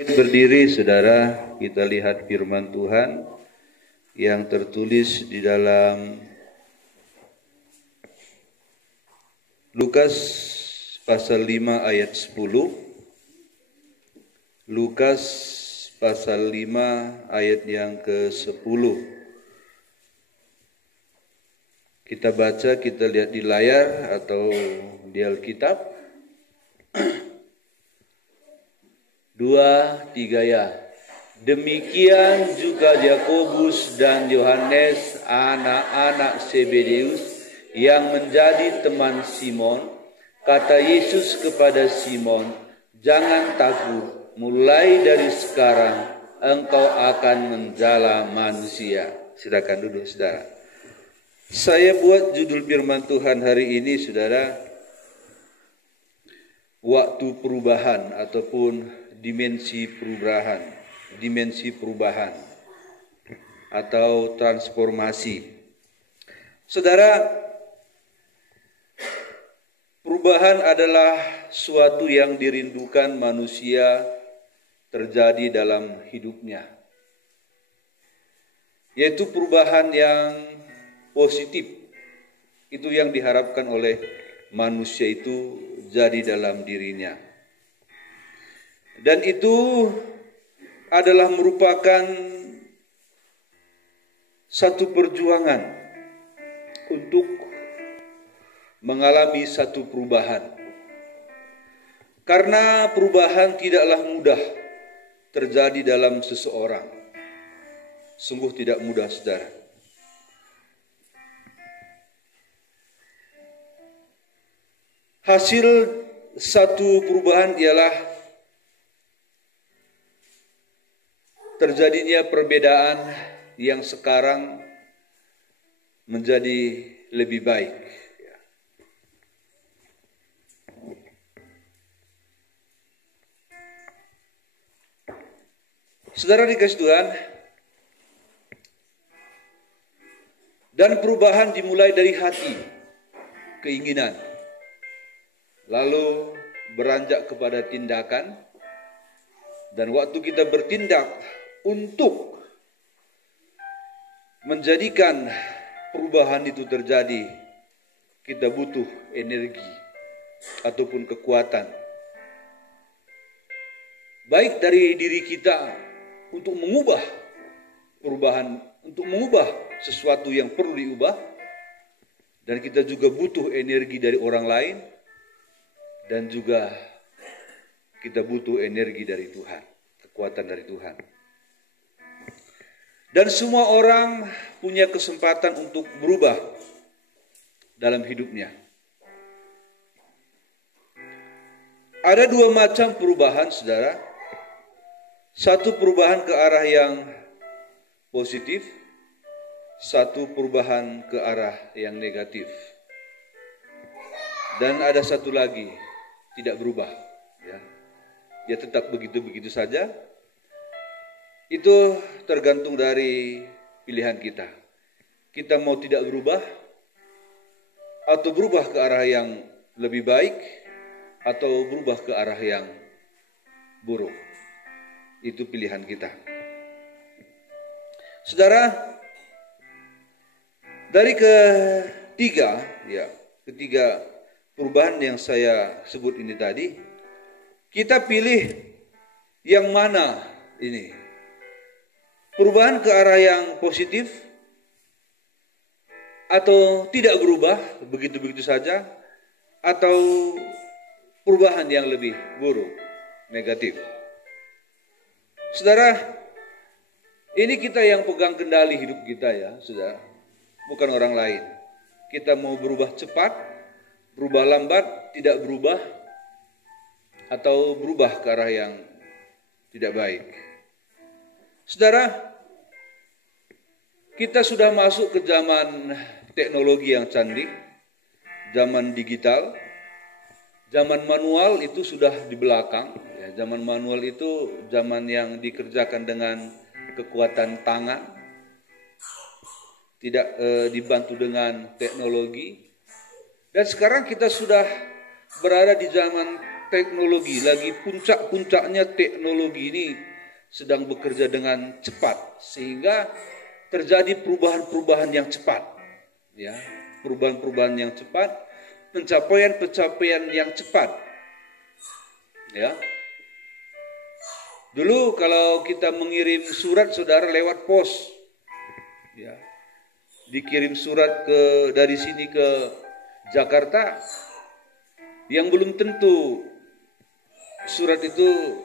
Berdiri, saudara, kita lihat firman Tuhan yang tertulis di dalam Lukas pasal 5 ayat 10. Lukas pasal 5 ayat yang ke-10. Kita baca, kita lihat di layar atau di Alkitab. 2, 3 ya. Demikian juga Yakobus dan Yohanes, anak-anak Zebedeus yang menjadi teman Simon. Kata Yesus kepada Simon, "Jangan takut, mulai dari sekarang engkau akan menjala manusia." Silakan duduk, saudara. Saya buat judul firman Tuhan hari ini, saudara, waktu perubahan ataupun dimensi perubahan atau transformasi. Saudara, perubahan adalah suatu yang dirindukan manusia terjadi dalam hidupnya, yaitu perubahan yang positif. Itu yang diharapkan oleh manusia itu jadi dalam dirinya. Dan itu adalah merupakan satu perjuangan untuk mengalami satu perubahan. Karena perubahan tidaklah mudah terjadi dalam seseorang. Sungguh tidak mudah, saudara. Hasil satu perubahan ialah terjadinya perbedaan yang sekarang menjadi lebih baik. Saudara dikasih Tuhan, dan perubahan dimulai dari hati, keinginan, lalu beranjak kepada tindakan, dan waktu kita bertindak untuk menjadikan perubahan itu terjadi, kita butuh energi ataupun kekuatan, baik dari diri kita untuk mengubah perubahan, untuk mengubah sesuatu yang perlu diubah, dan kita juga butuh energi dari orang lain, dan juga kita butuh energi dari Tuhan, kekuatan dari Tuhan. Dan semua orang punya kesempatan untuk berubah dalam hidupnya. Ada dua macam perubahan, saudara. Satu perubahan ke arah yang positif, satu perubahan ke arah yang negatif. Dan ada satu lagi, tidak berubah. Dia tetap begitu-begitu saja. Itu tergantung dari pilihan kita. Kita mau tidak berubah, atau berubah ke arah yang lebih baik, atau berubah ke arah yang buruk. Itu pilihan kita. Saudara, dari ketiga perubahan yang saya sebut ini tadi, kita pilih yang mana ini? Perubahan ke arah yang positif atau tidak berubah begitu-begitu saja, atau perubahan yang lebih buruk, negatif. Saudara, ini kita yang pegang kendali hidup kita ya, saudara, bukan orang lain. Kita mau berubah cepat, berubah lambat, tidak berubah, atau berubah ke arah yang tidak baik. Saudara, kita sudah masuk ke zaman teknologi yang canggih, zaman digital. Zaman manual itu sudah di belakang. Zaman manual itu zaman yang dikerjakan dengan kekuatan tangan, tidak dibantu dengan teknologi. Dan sekarang kita sudah berada di zaman teknologi, lagi puncak-puncaknya teknologi ini sedang bekerja dengan cepat, sehingga terjadi perubahan-perubahan yang cepat, ya, perubahan-perubahan yang cepat, pencapaian-pencapaian yang cepat, ya. Dulu kalau kita mengirim surat, saudara, lewat pos, ya, dikirim surat dari sini ke Jakarta, yang belum tentu surat itu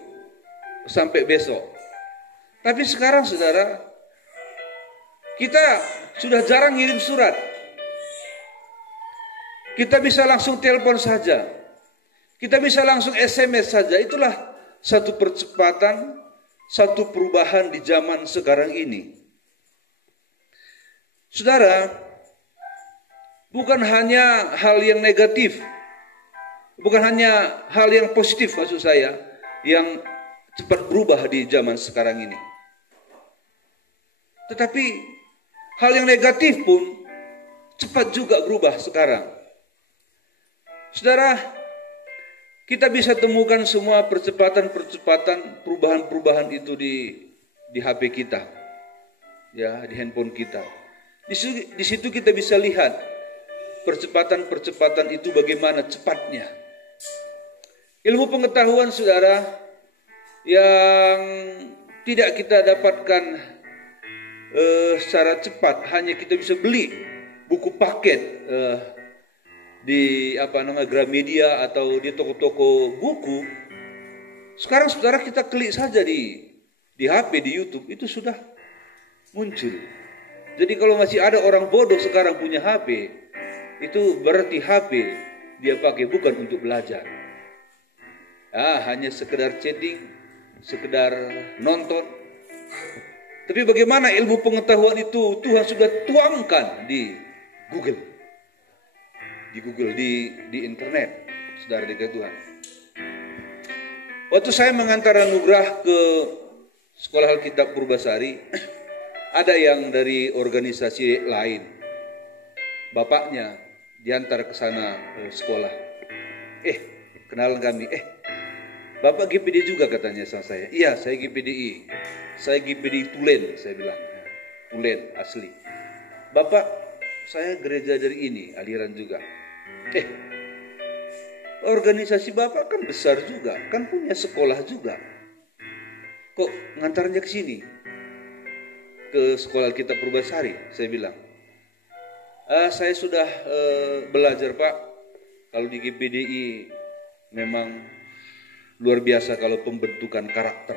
sampai besok. Tapi sekarang, saudara, kita sudah jarang ngirim surat. Kita bisa langsung telepon saja. Kita bisa langsung SMS saja. Itulah satu percepatan, satu perubahan di zaman sekarang ini. Saudara, bukan hanya hal yang negatif, bukan hanya hal yang positif maksud saya, yang cepat berubah di zaman sekarang ini. Tetapi hal yang negatif pun cepat juga berubah sekarang. Saudara, kita bisa temukan semua percepatan-percepatan, perubahan-perubahan itu di HP kita, ya, di handphone kita. Di situ kita bisa lihat percepatan-percepatan itu bagaimana cepatnya. Ilmu pengetahuan, saudara, yang tidak kita dapatkan secara cepat, hanya kita bisa beli buku paket di Gramedia atau di toko-toko buku. Sekarang, saudara, kita klik saja di HP, di YouTube, itu sudah muncul. Jadi kalau masih ada orang bodoh sekarang punya HP, itu berarti HP dia pakai bukan untuk belajar. Hanya sekedar chatting, sekedar nonton. Tapi bagaimana ilmu pengetahuan itu Tuhan sudah tuangkan di Google. Di internet, saudara dikasih Tuhan. Waktu saya mengantar anugerah ke Sekolah Alkitab Purbasari, ada yang dari organisasi lain, bapaknya diantar ke sana sekolah. Kenalan kami. Bapak GPD juga, katanya sama saya. Iya, saya GPDI. Saya GPDI Tulen, saya bilang. Tulen asli. Bapak, saya gereja dari ini, aliran juga. Organisasi Bapak kan besar juga, kan punya sekolah juga. Kok ngantarnya ke sini? Ke Sekolah Alkitab Purbasari, saya bilang. Saya sudah belajar, Pak. Kalau di GPDI memang luar biasa kalau pembentukan karakter.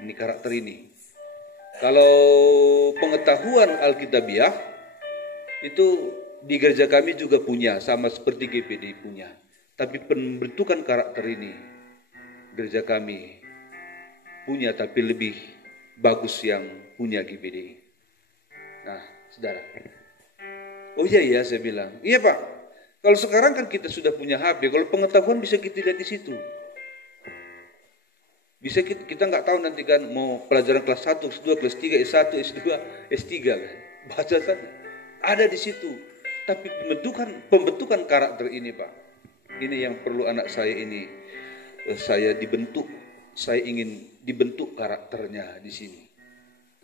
Ini karakter ini. Kalau pengetahuan Alkitabiah itu di gereja kami juga punya, sama seperti GPD punya. Tapi pembentukan karakter ini gereja kami punya, tapi lebih bagus yang punya GPD. Nah, saudara. Oh iya, saya bilang. Iya, Pak. Kalau sekarang kan kita sudah punya HP, kalau pengetahuan bisa kita lihat di situ. Bisa kita nggak tahu nanti kan mau pelajaran kelas 1, kelas 2, kelas 3, S1, S2, S3 kan. Baca saja. Ada di situ. Tapi pembentukan karakter ini, Pak, ini yang perlu anak saya ini. Saya dibentuk, saya ingin dibentuk karakternya di sini.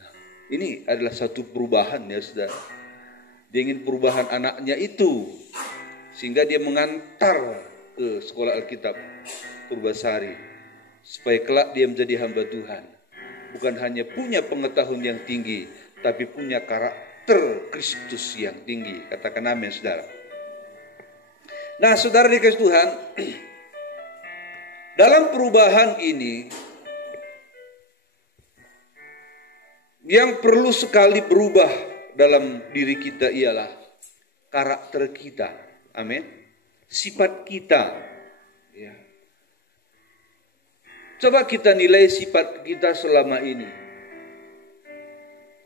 Nah, ini adalah satu perubahan, ya, saudara. Dia ingin perubahan anaknya itu, sehingga dia mengantar ke Sekolah Alkitab Purbasari, supaya kelak dia menjadi hamba Tuhan. Bukan hanya punya pengetahuan yang tinggi, tapi punya karakter Kristus yang tinggi. Katakan amin, saudara. Nah, saudara dikasih Tuhan, dalam perubahan ini yang perlu sekali berubah dalam diri kita ialah karakter kita. Amin. Sifat kita. Ya. Coba kita nilai sifat kita selama ini.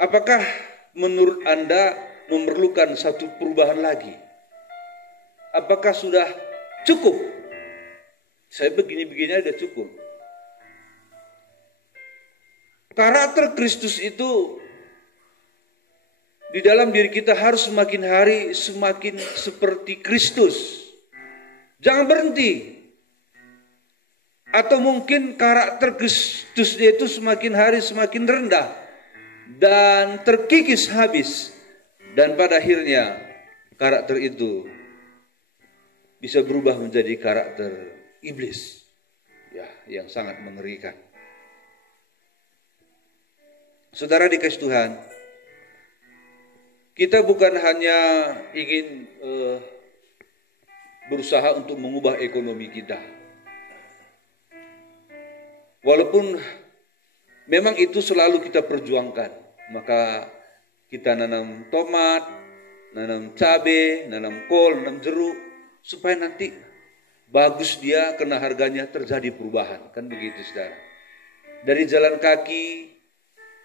Apakah menurut Anda memerlukan satu perubahan lagi? Apakah sudah cukup? Saya begini-begini aja cukup. Karakter Kristus itu di dalam diri kita harus semakin hari semakin seperti Kristus. Jangan berhenti. Atau mungkin karakter Kristusnya itu semakin hari semakin rendah dan terkikis habis. Dan pada akhirnya karakter itu bisa berubah menjadi karakter iblis, ya, yang sangat mengerikan. Saudara dikasih Tuhan, kita bukan hanya ingin berusaha untuk mengubah ekonomi kita. Walaupun memang itu selalu kita perjuangkan, maka kita nanam tomat, nanam cabai, nanam kol, nanam jeruk, supaya nanti bagus dia karena harganya terjadi perubahan. Kan begitu saudara. Dari jalan kaki,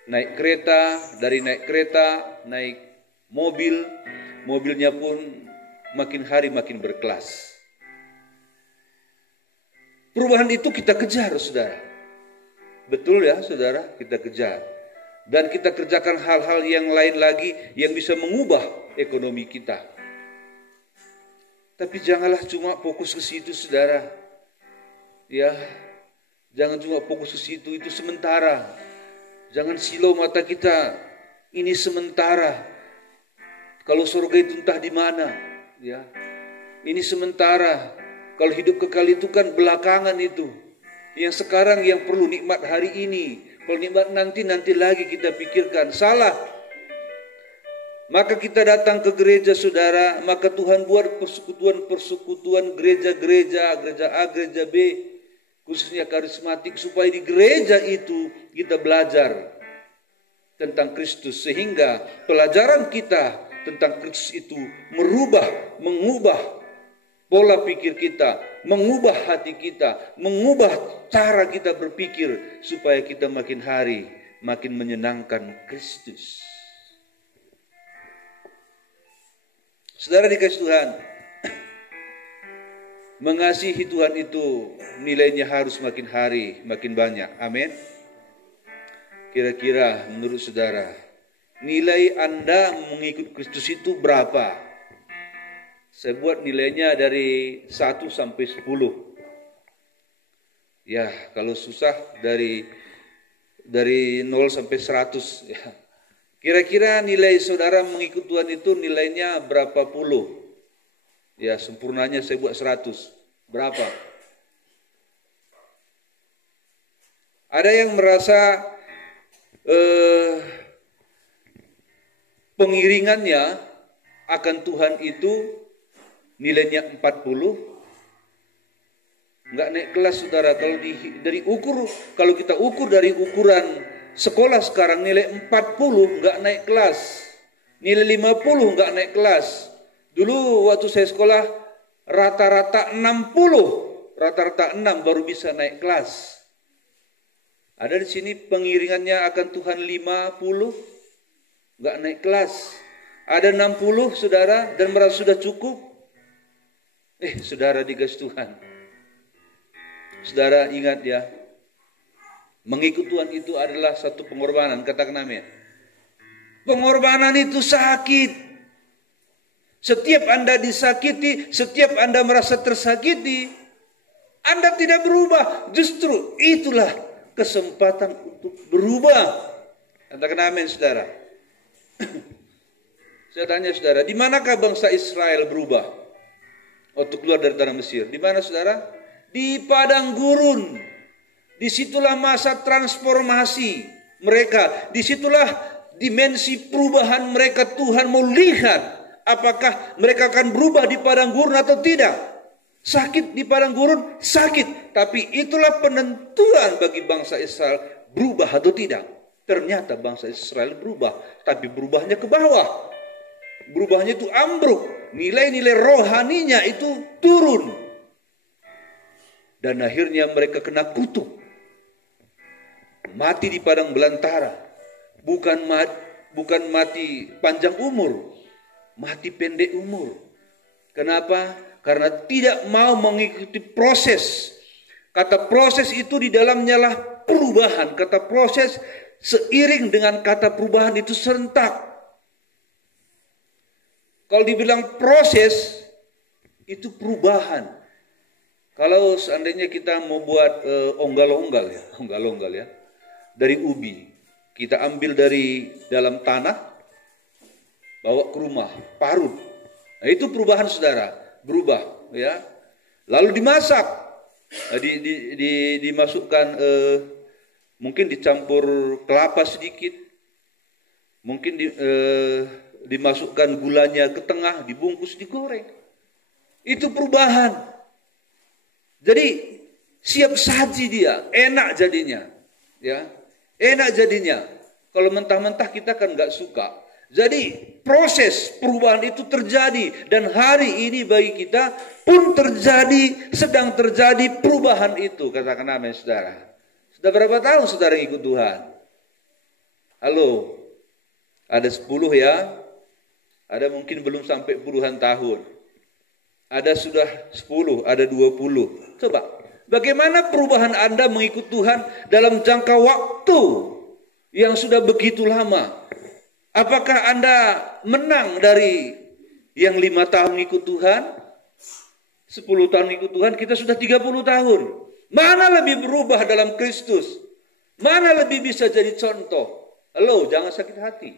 naik kereta, dari naik kereta, naik mobil, mobilnya pun makin hari makin berkelas. Perubahan itu kita kejar saudara. Betul ya saudara, kita kejar. Dan kita kerjakan hal-hal yang lain lagi yang bisa mengubah ekonomi kita. Tapi janganlah cuma fokus ke situ saudara. Ya, jangan cuma fokus ke situ, itu sementara. Jangan silau mata kita, ini sementara. Kalau surga itu entah di mana, ya. Ini sementara. Kalau hidup kekal itu kan belakangan itu. Yang sekarang yang perlu nikmat hari ini. Kalau nikmat nanti lagi kita pikirkan. Salah. Maka kita datang ke gereja saudara. Maka Tuhan buat persekutuan gereja-gereja. Gereja A, gereja B. Khususnya karismatik. Supaya di gereja itu kita belajar tentang Kristus. Sehingga pelajaran kita tentang Kristus itu mengubah pola pikir kita, mengubah hati kita, mengubah cara kita berpikir supaya kita makin hari makin menyenangkan Kristus. Saudara dikasih Tuhan, mengasihi Tuhan itu nilainya harus makin hari makin banyak. Amin. Kira-kira menurut saudara, nilai Anda mengikut Kristus itu berapa? Saya buat nilainya dari 1 sampai 10. Ya, kalau susah dari 0 sampai 100. Ya. Kira-kira nilai saudara mengikut Tuhan itu nilainya berapa puluh? Ya, sempurnanya saya buat 100. Berapa? Ada yang merasa pengiringannya akan Tuhan itu nilainya 40, nggak naik kelas saudara. Kalau kita ukur dari ukuran sekolah sekarang nilai 40 nggak naik kelas, nilai 50 nggak naik kelas. Dulu waktu saya sekolah rata-rata 60, rata-rata 6 baru bisa naik kelas. Ada di sini pengiringannya akan Tuhan 50 nggak naik kelas. Ada 60 saudara dan merasa sudah cukup. Saudara dikasih Tuhan. Saudara ingat ya, mengikut Tuhan itu adalah satu pengorbanan. Katakan amin. Pengorbanan itu sakit. Setiap Anda disakiti, setiap Anda merasa tersakiti, Anda tidak berubah. Justru itulah kesempatan untuk berubah. Katakan amin saudara. Saya tanya saudara, di manakah bangsa Israel berubah? Waktu keluar dari tanah Mesir. Di mana saudara? Di padang gurun. Disitulah masa transformasi mereka. Disitulah dimensi perubahan mereka. Tuhan mau lihat apakah mereka akan berubah di padang gurun atau tidak. Sakit di padang gurun, sakit. Tapi itulah penentuan bagi bangsa Israel berubah atau tidak. Ternyata bangsa Israel berubah. Tapi berubahnya ke bawah. Berubahnya itu ambruk. Nilai-nilai rohaninya itu turun. Dan akhirnya mereka kena kutuk. Mati di padang belantara. Bukan mati panjang umur. Mati pendek umur. Kenapa? Karena tidak mau mengikuti proses. Kata proses itu di dalamnya lah perubahan. Kata proses seiring dengan kata perubahan itu serentak. Kalau dibilang proses, itu perubahan. Kalau seandainya kita mau buat onggal-onggal ya, dari ubi, kita ambil dari dalam tanah, bawa ke rumah, parut. Nah, itu perubahan saudara, berubah ya. Lalu dimasak, dimasukkan, mungkin dicampur kelapa sedikit, mungkin dimasukkan gulanya ke tengah, dibungkus, digoreng. Itu perubahan. Jadi siap saji dia, enak jadinya, ya, enak jadinya. Kalau mentah-mentah kita kan nggak suka. Jadi proses perubahan itu terjadi dan hari ini bagi kita pun terjadi, sedang terjadi perubahan itu. Katakan amin, saudara. Sudah berapa tahun saudara ikut Tuhan? Halo, ada 10 ya, ada mungkin belum sampai puluhan tahun. Ada sudah 10, ada 20. Coba, bagaimana perubahan Anda mengikut Tuhan dalam jangka waktu yang sudah begitu lama? Apakah Anda menang dari yang 5 tahun ikut Tuhan? 10 tahun ikut Tuhan, kita sudah 30 tahun. Mana lebih berubah dalam Kristus? Mana lebih bisa jadi contoh? Halo, jangan sakit hati.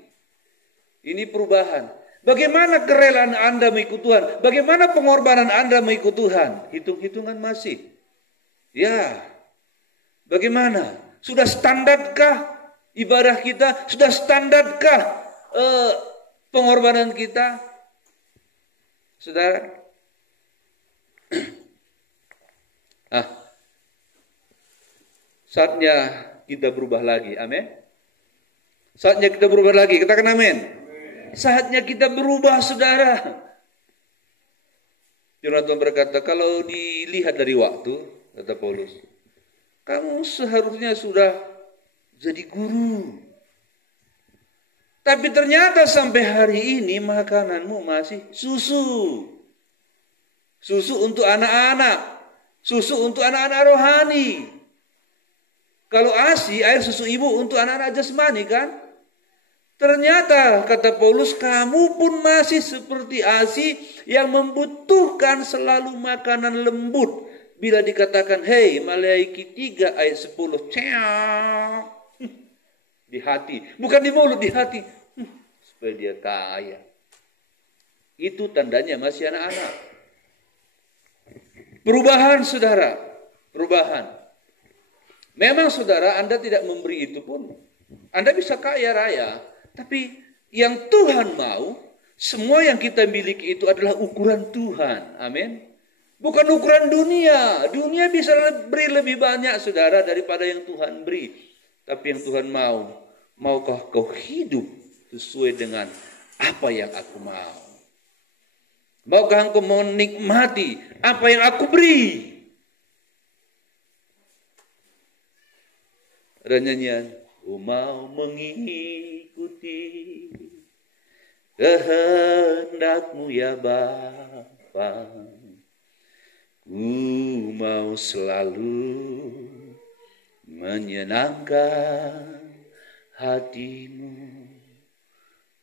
Ini perubahan. Bagaimana kerelaan Anda mengikut Tuhan? Bagaimana pengorbanan Anda mengikut Tuhan? Hitung-hitungan masih. Ya. Bagaimana? Sudah standarkah ibadah kita? Sudah standarkah pengorbanan kita? Saudara? Saatnya kita berubah lagi. Amin. Saatnya kita berubah lagi. Katakan amin. Saatnya kita berubah, saudara. Firman Tuhan berkata, kalau dilihat dari waktu, kata Paulus, kamu seharusnya sudah jadi guru. Tapi ternyata sampai hari ini makananmu masih susu. Susu untuk anak-anak. Susu untuk anak-anak rohani. Kalau ASI, air susu ibu untuk anak-anak jasmani kan? Ternyata kata Paulus, kamu pun masih seperti ASI yang membutuhkan selalu makanan lembut. Bila dikatakan, hei Maleakhi 3 ayat 10, ceak. Di hati, bukan di mulut, di hati. Supaya dia kaya. Itu tandanya masih anak-anak. Perubahan saudara, perubahan. Memang saudara, Anda tidak memberi itu pun. Anda bisa kaya raya. Tapi yang Tuhan mau, semua yang kita miliki itu adalah ukuran Tuhan. Amin. Bukan ukuran dunia. Dunia bisa beri lebih banyak, saudara, daripada yang Tuhan beri. Tapi yang Tuhan mau, maukah kau hidup sesuai dengan apa yang aku mau? Maukah engkau menikmati apa yang aku beri? Ada nyanyian, ku mau mengikuti kehendak-Mu ya Bapa. Ku mau selalu menyenangkan hati-Mu.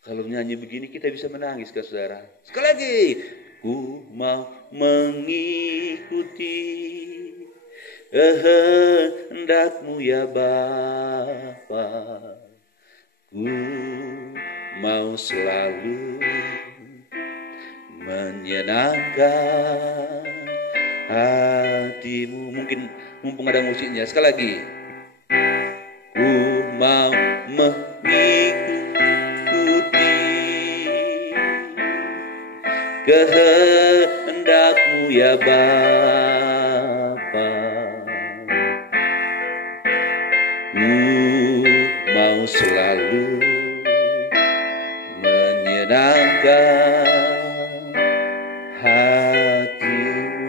Kalau nyanyi begini kita bisa menangis kan saudara. Sekali lagi, ku mau mengikuti kehendak-Mu ya Bapa. Ku mau selalu menyenangkan hati-Mu. Mungkin mumpung ada musiknya, sekali lagi. Ku mau mengikuti kehendak-Mu ya Bapa. Ku mau selalu menyenangkan hati-Mu.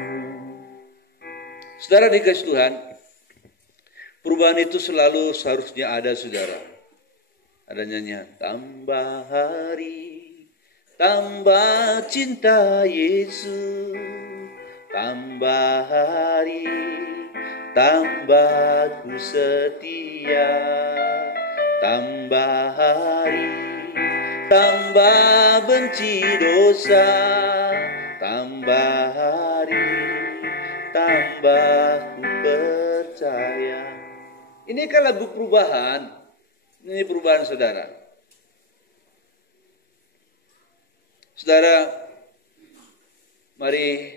Saudara dikasih Tuhan, perubahan itu selalu seharusnya ada, saudara. Ada nyanyian, tambah hari, tambah cinta Yesus, tambah hari, tambah ku setia, tambah hari, tambah benci dosa, tambah hari, tambah ku percaya. Ini kan lagu perubahan. Ini perubahan saudara. Saudara, mari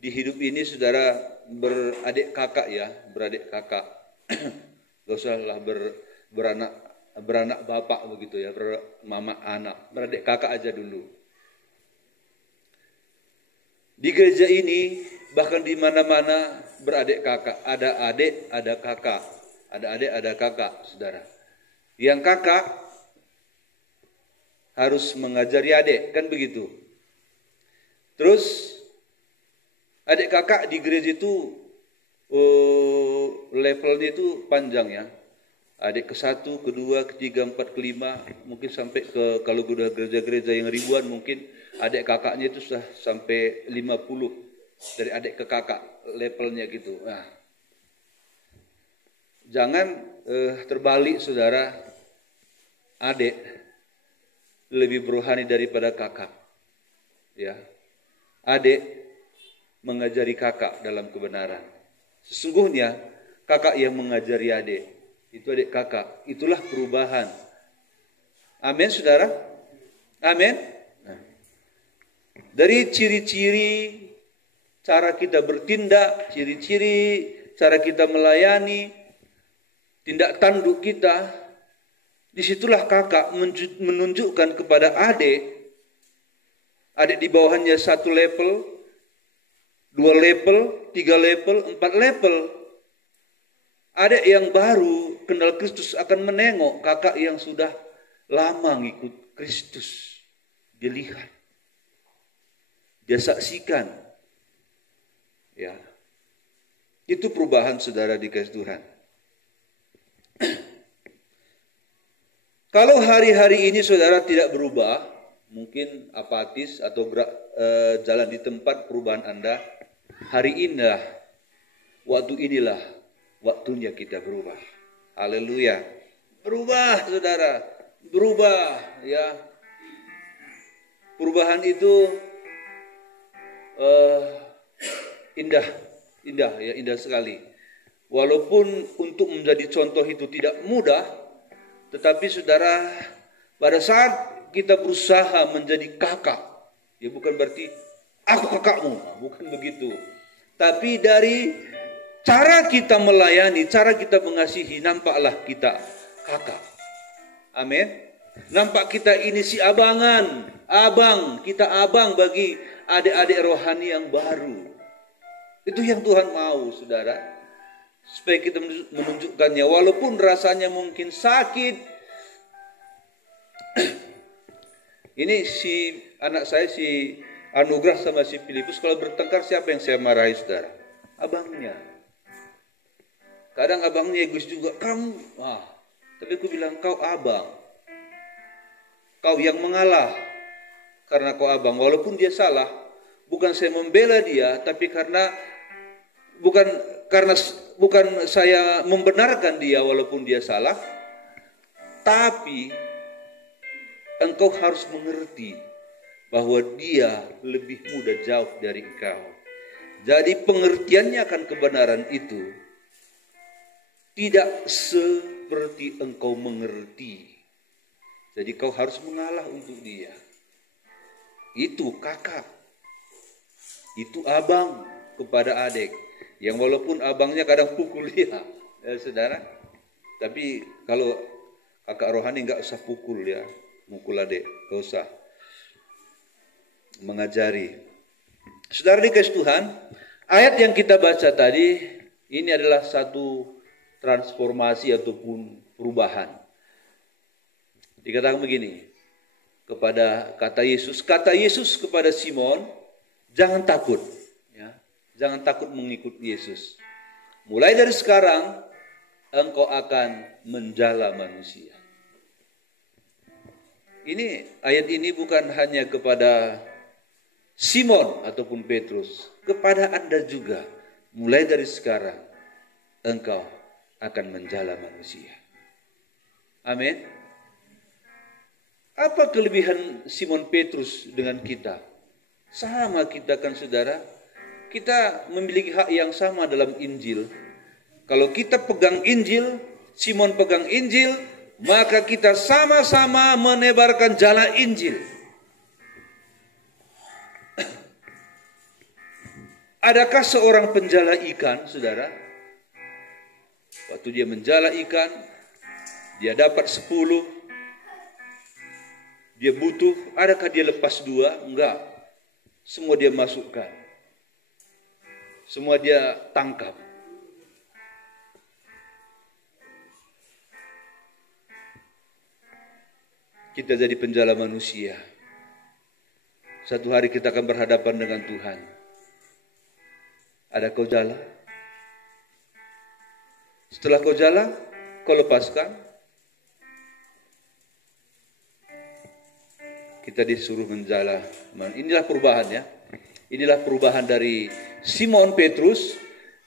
di hidup ini saudara beradik kakak ya, beradik kakak. Gak usahlah beranak bapak begitu ya, bermama anak, beradik kakak aja dulu. Di gereja ini bahkan di mana-mana beradik kakak, ada adik, ada kakak, ada adik, ada kakak, saudara. Yang kakak harus mengajari adik, kan begitu. Terus adik kakak di gereja itu levelnya itu panjang ya. Adik ke-1, ke-2, ke-3, 4, ke-5, mungkin sampai ke, kalau udah gereja-gereja yang ribuan mungkin adik kakaknya itu sudah sampai 50 dari adik ke kakak levelnya gitu. Nah, jangan terbalik saudara, adik lebih rohani daripada kakak. Ya, adik mengajari kakak dalam kebenaran. Sesungguhnya kakak yang mengajari adik. Itu adik kakak. Itulah perubahan. Amin, saudara? Amin. Nah, dari ciri-ciri cara kita bertindak, ciri-ciri cara kita melayani, tindak tanduk kita, disitulah kakak menunjukkan kepada adik di bawahnya 1 level, 2 level, 3 level, 4 level. Adik yang baru kenal Kristus akan menengok kakak yang sudah lama ngikut Kristus. Dia lihat, dia saksikan. Ya, itu perubahan saudara dikasih Tuhan. Kalau hari-hari ini saudara tidak berubah, mungkin apatis atau jalan di tempat perubahan Anda, hari inilah, waktu inilah waktunya kita berubah. Haleluya. Berubah saudara, berubah ya. Perubahan itu indah ya, indah sekali. Walaupun untuk menjadi contoh itu tidak mudah, tetapi saudara, pada saat kita berusaha menjadi kakak, ya bukan berarti aku kakakmu, bukan begitu. Tapi dari cara kita melayani, cara kita mengasihi, nampaklah kita kakak. Amin. Nampak kita ini si abangan, abang, kita abang bagi adik-adik rohani yang baru. Itu yang Tuhan mau, saudara. Supaya kita menunjukkannya, walaupun rasanya mungkin sakit. Ini si anak saya, si Anugrah sama si Filipus, kalau bertengkar siapa yang saya marahi, saudara? Abangnya. Kadang abangnya egois juga, kamu. Tapi aku bilang, kau abang. Kau yang mengalah. Karena kau abang, walaupun dia salah. Bukan saya membela dia, tapi bukan saya membenarkan dia walaupun dia salah. Tapi engkau harus mengerti bahwa dia lebih muda jauh dari engkau. Jadi pengertiannya akan kebenaran itu tidak seperti engkau mengerti. Jadi kau harus mengalah untuk dia. Itu kakak. Itu abang kepada adik. Yang walaupun abangnya kadang pukul dia. Ya, saudara. Tapi kalau kakak rohani enggak usah pukul ya. Mukul adik. Enggak usah. Mengajari. Saudara dikasih Tuhan. Ayat yang kita baca tadi. Ini adalah satu transformasi ataupun perubahan. Dikatakan begini. Kata Yesus kepada Simon, jangan takut, ya, jangan takut mengikut Yesus. Mulai dari sekarang, engkau akan menjala manusia. Ayat ini bukan hanya kepada Simon ataupun Petrus, kepada Anda juga. Mulai dari sekarang, engkau akan menjala manusia. Amin. Apa kelebihan Simon Petrus dengan kita? Sama kita kan saudara. kita memiliki hak yang sama dalam Injil. Kalau kita pegang Injil, Simon pegang Injil, maka kita sama-sama menebarkan jala Injil. Adakah seorang penjala ikan, saudara? Waktu dia menjala ikan, dia dapat 10, dia butuh, adakah dia lepas 2? Enggak. Semua dia masukkan. Semua dia tangkap. Kita jadi penjala manusia. Satu hari kita akan berhadapan dengan Tuhan. Ada kau jala? Setelah kau jala, kau lepaskan. Kita disuruh menjala. Inilah perubahan ya. Inilah perubahan dari Simon Petrus.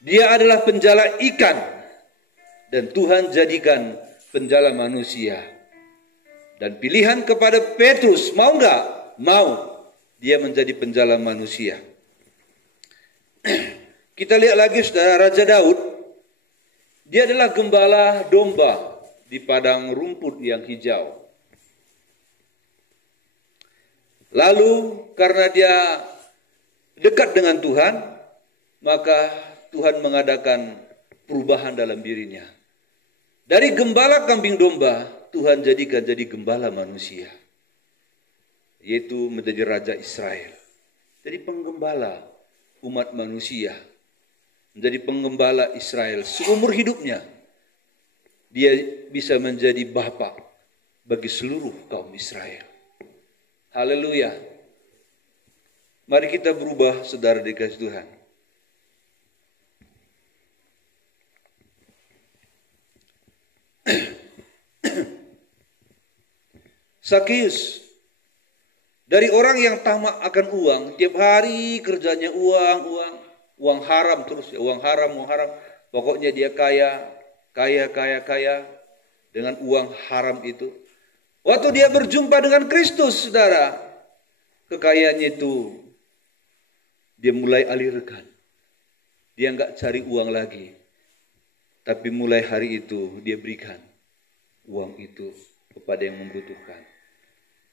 Dia adalah penjala ikan. Dan Tuhan jadikan penjala manusia. Dan pilihan kepada Petrus, mau enggak? Mau. Dia menjadi penjala manusia. Kita lihat lagi saudara, Raja Daud. Dia adalah gembala domba di padang rumput yang hijau. Lalu karena dia dekat dengan Tuhan, maka Tuhan mengadakan perubahan dalam dirinya. Dari gembala kambing domba, Tuhan jadikan jadi gembala manusia. Yaitu menjadi Raja Israel. Jadi penggembala umat manusia. Menjadi penggembala Israel seumur hidupnya. Dia bisa menjadi bapa bagi seluruh kaum Israel. Haleluya. Mari kita berubah, saudara dikasih Tuhan. Sakius, dari orang yang tamak akan uang, tiap hari kerjanya uang haram terus ya, uang haram. Pokoknya dia kaya dengan uang haram itu. Waktu dia berjumpa dengan Kristus, saudara, kekayaannya itu dia mulai alirkan. Dia enggak cari uang lagi, tapi mulai hari itu dia berikan uang itu kepada yang membutuhkan.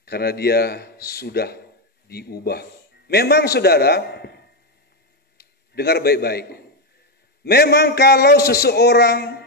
Karena dia sudah diubah. Memang saudara, dengar baik-baik. Memang kalau seseorang